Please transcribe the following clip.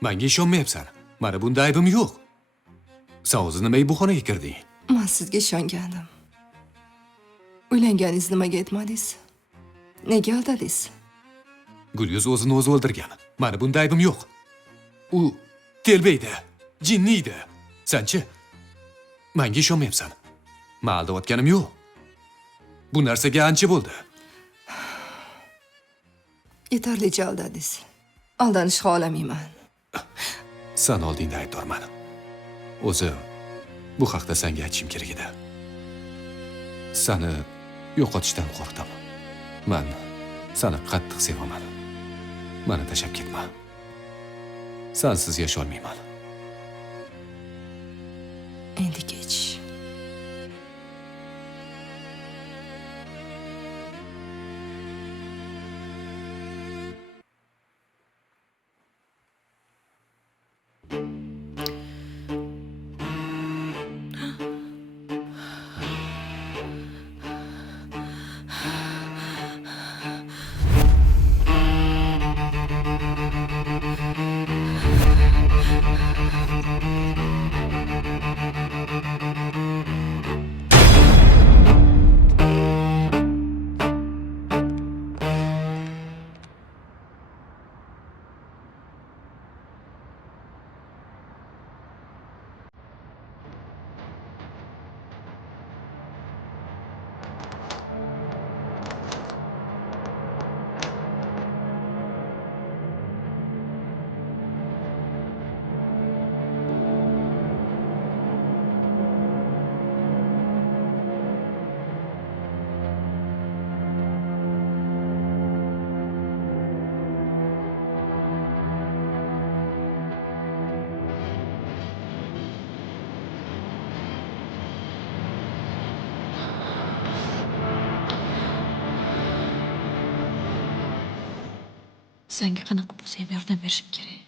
Menga ishonmayapsan. Mana bunda aybim yo'q. Sen o'zi nimaga bu xonaga kirding? Men sizga ishongandim. Uylanganingiz nimaga aytmadingiz? Nega aldadingiz? Gulyuz o'zini o'zi o'ldirgan. Mana bunda aybim yo'q. U telbaydi, jinniydi. Sen-chi? Menga ishonmayapsan. Men aldayotganim yo'q. Bu narsaga ancha bo'ldi. Yetarlicha aldadingiz. Aldanishga xohlamayman. Sen oldingda aybdorman. O'zi bu haqda senga aytishim kerak edi. Seni yo'qotishdan qo'rqdim. Men seni qattiq sevaman. Meni tashlab ketma. Sensiz yashay olmayman. Endi kech. Senga qanaqa bo'lsa ham yordam berishim kerak.